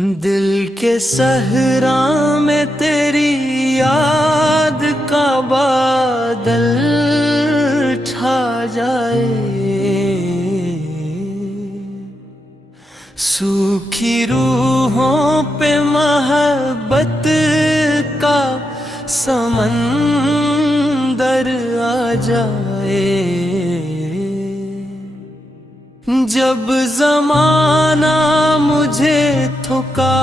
دل کے صحرا میں تیری یاد کا بادل چھا جائے، سوکھی روحوں پہ محبت کا سمندر آ جائے، جب زمانہ مجھے تھکا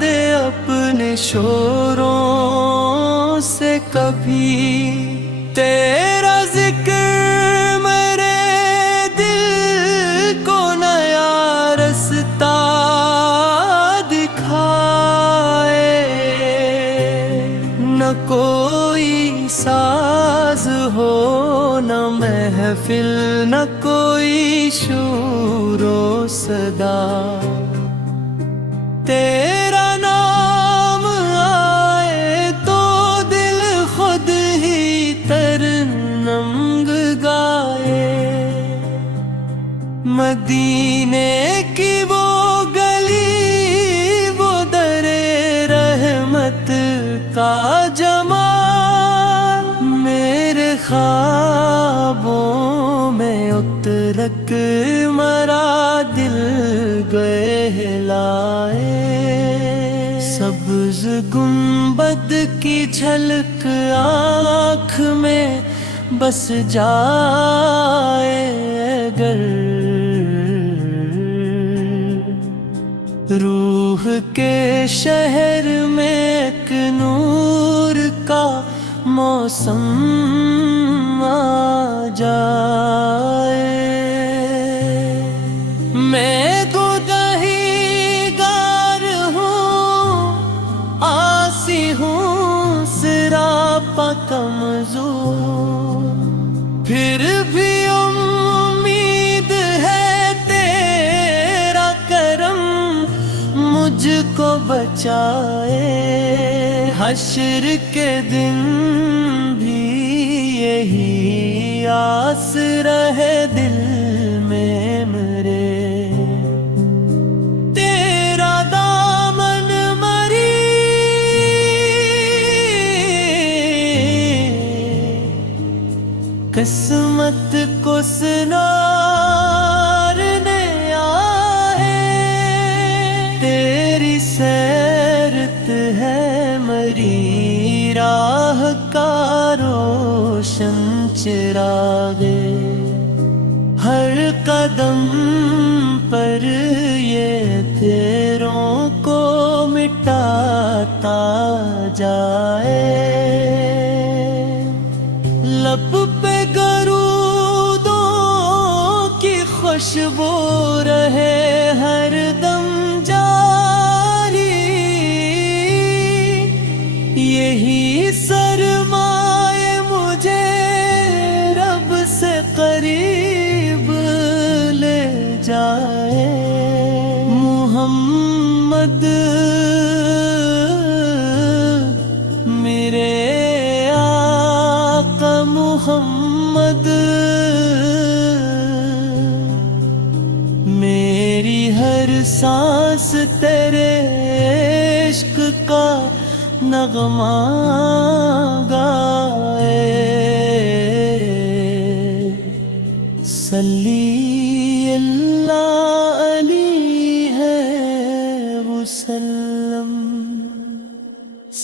دے اپنے شوروں سے، کبھی تیرا ذکر میرے دل کو نیا رستہ دکھائے، نہ کوئی ساز ہو نہ محفل، نہ کوئی شور و صدا، تیرا نام آئے تو دل خود ہی ترنم گائے، مدینے کی وہ گلی، وہ در رحمت کا جمال، میرے خوابوں میں اترک مرا دل گہلائے، سبز گنبد کی جھلک آنکھ میں بس جائے اگر، روح کے شہر میں ایک نور کا موسم آ جائے، میں گنہگار گار ہوں، عاصی ہوں، سراپا کمزور، پھر بھی امید ہے تیرا کرم مجھ کو بچائے، حشر کے دن بھی یہی آس رہے دل میں میرے، تیرا دامن مری قسمت کو سنارنے آئے، تیری سیرت ہے مری راہ کا روشن چراغے، ہر قدم پر یہ تیروں کو مٹاتا جائے، لب پہ درودوں کی خوشبو رہے ہر دم جاری، یہی سرمایہ مجھے رب سے قریب لے جائے، محمد میرے آقا محمد، میری ہر سانس تیرے عشق کا نغمہ گائے، صلی اللہ علیہ وسلم،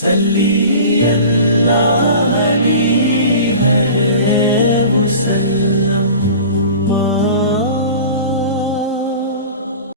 صلی اللہ علیہ